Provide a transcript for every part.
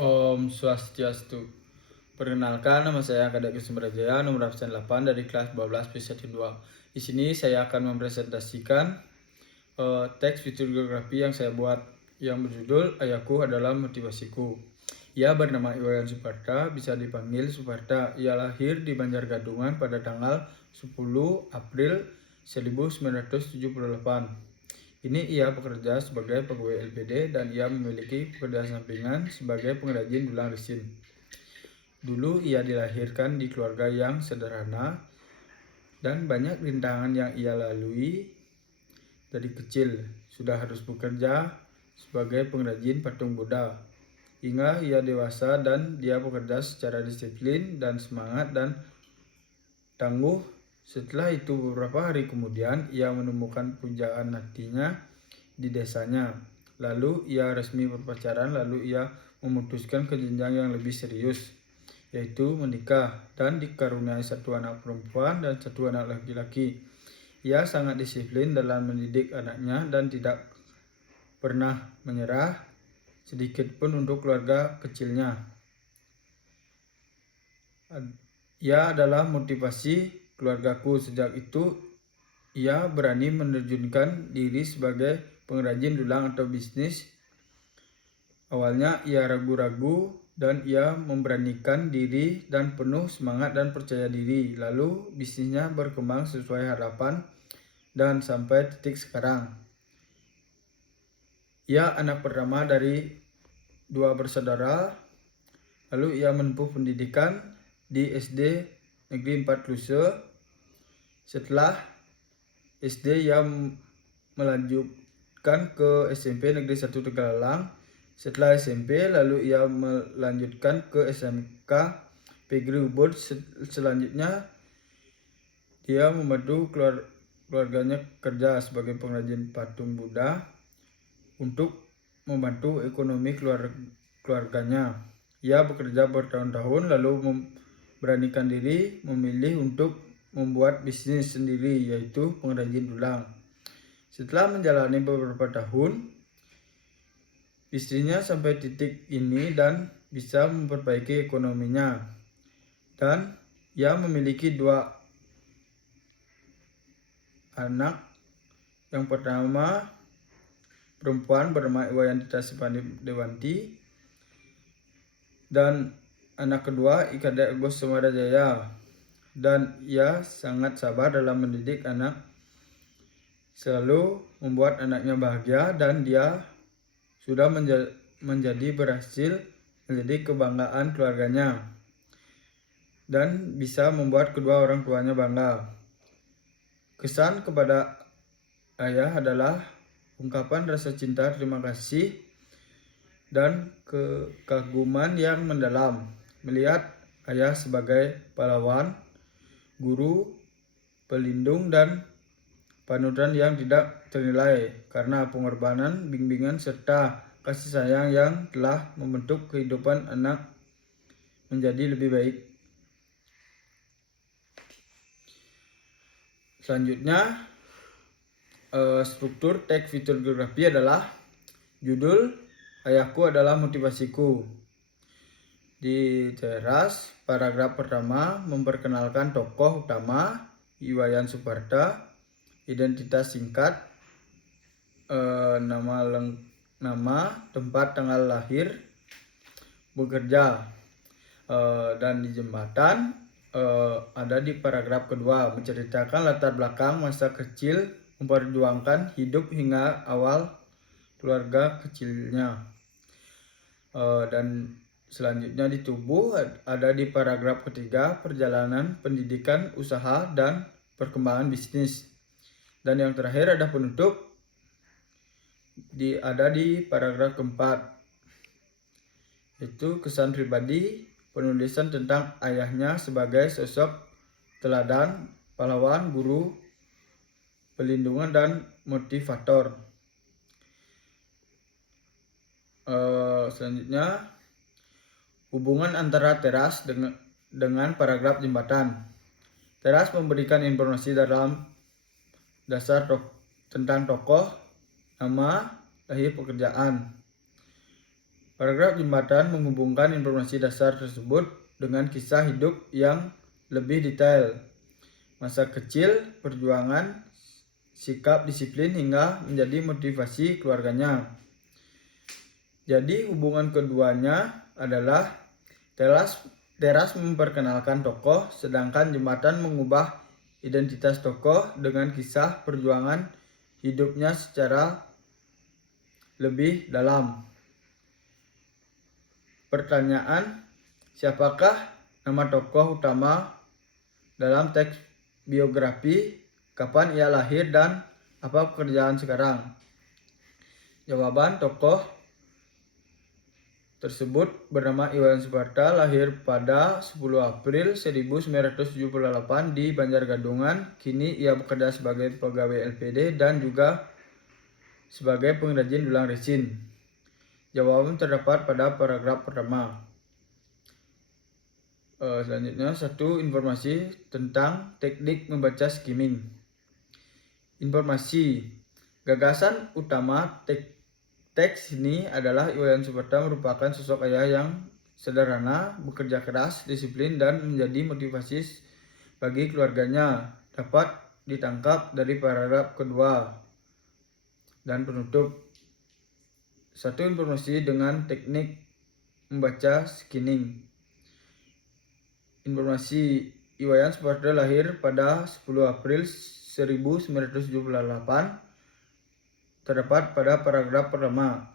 Om Swastiastu. Perkenalkan, nama saya Kadek Kusumberjaya, nomor absen 8 dari kelas 12 P12. Di sini saya akan mempresentasikan teks fitur geografi yang saya buat, yang berjudul Ayahku adalah Motivasiku. Ia bernama Iwayan Suparta, bisa dipanggil Suparta. Ia lahir di Banjargadungan pada tanggal 10 April 1978. Ini ia bekerja sebagai pegawai LPD dan ia memiliki pekerjaan sampingan sebagai pengrajin dulang resin. Dulu ia dilahirkan di keluarga yang sederhana dan banyak rintangan yang ia lalui dari kecil. Sudah harus bekerja sebagai pengrajin patung Buddha. Hingga ia dewasa dan dia bekerja secara disiplin dan semangat dan tangguh. Setelah itu beberapa hari kemudian ia menemukan pujaan hatinya di desanya. Lalu ia resmi berpacaran, lalu ia memutuskan ke jenjang yang lebih serius, yaitu menikah dan dikaruniai satu anak perempuan dan satu anak laki-laki. Ia sangat disiplin dalam mendidik anaknya dan tidak pernah menyerah sedikit pun untuk keluarga kecilnya. Ia adalah motivasi keluargaku. Sejak itu ia berani menerjunkan diri sebagai pengrajin dulang atau bisnis. Awalnya ia ragu-ragu dan ia memberanikan diri dan penuh semangat dan percaya diri. Lalu bisnisnya berkembang sesuai harapan dan sampai titik sekarang. Ia anak pertama dari 2 bersaudara. Lalu ia menempuh pendidikan di SD Negeri 4 Kluse. Setelah SD ia melanjutkan ke SMP Negeri 1 Tegalalang. Setelah SMP lalu ia melanjutkan ke SMK Pegri Ubud. Selanjutnya dia membantu keluarganya kerja sebagai pengrajin patung Buddha untuk membantu ekonomi keluarganya. Ia bekerja bertahun-tahun lalu memberanikan diri memilih untuk membuat bisnis sendiri, yaitu pengrajin dulang. Setelah menjalani beberapa tahun, bisnisnya sampai titik ini dan bisa memperbaiki ekonominya. Dan ia memiliki 2 anak. Yang pertama perempuan bernama Iwayan Dewanti dan anak kedua Kadek Agus Sumarajaya. Dan ia sangat sabar dalam mendidik anak, selalu membuat anaknya bahagia, dan dia sudah menjadi berhasil menjadi kebanggaan keluarganya dan bisa membuat kedua orang tuanya bangga. Kesan kepada ayah adalah ungkapan rasa cinta, terima kasih, dan kekaguman yang mendalam melihat ayah sebagai pahlawan, guru, pelindung, dan panutan yang tidak ternilai karena pengorbanan, bimbingan, serta kasih sayang yang telah membentuk kehidupan anak menjadi lebih baik. Selanjutnya, struktur teks fitur geografi adalah judul Ayahku adalah Motivasiku. Di teras, paragraf pertama memperkenalkan tokoh utama Iwayan Suparta, identitas singkat, nama, tempat tanggal lahir, bekerja, dan di jembatan ada di paragraf kedua menceritakan latar belakang masa kecil memperjuangkan hidup hingga awal keluarga kecilnya. Dan selanjutnya di tubuh ada di paragraf ketiga perjalanan pendidikan, usaha, dan perkembangan bisnis. Dan yang terakhir ada penutup ada di paragraf keempat, yaitu kesan pribadi, penulisan tentang ayahnya sebagai sosok teladan, pahlawan, guru, pelindungan, dan motivator. Selanjutnya hubungan antara teras dengan paragraf jembatan. Teras memberikan informasi dalam dasar tentang tokoh, nama, lahir, pekerjaan. Paragraf jembatan menghubungkan informasi dasar tersebut dengan kisah hidup yang lebih detail, masa kecil, perjuangan, sikap disiplin hingga menjadi motivasi keluarganya. Jadi hubungan keduanya adalah teras memperkenalkan tokoh, sedangkan jembatan mengubah identitas tokoh dengan kisah perjuangan hidupnya secara lebih dalam. Pertanyaan, siapakah nama tokoh utama dalam teks biografi? Kapan ia lahir dan apa pekerjaan sekarang? Jawaban, tokoh tersebut bernama Iwayan Suparta, lahir pada 10 April 1978 di Banjargadungan. Kini ia bekerja sebagai pegawai LPD dan juga sebagai pengrajin dulang resin. Jawaban terdapat pada paragraf pertama. Selanjutnya, satu informasi tentang teknik membaca skimming. Informasi, gagasan utama teks ini adalah Iwayan Suparta merupakan sosok ayah yang sederhana, bekerja keras, disiplin, dan menjadi motivasi bagi keluarganya. Dapat ditangkap dari paragraf kedua dan penutup. Satu informasi dengan teknik membaca skimming. Informasi, Iwayan Suparta lahir pada 10 April 1978. Terdapat pada paragraf pertama.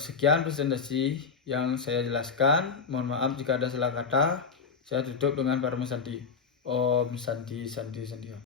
Sekian presentasi yang saya jelaskan. Mohon maaf jika ada salah kata. Saya tutup dengan Parama Santi. Om Santi Santi Santi.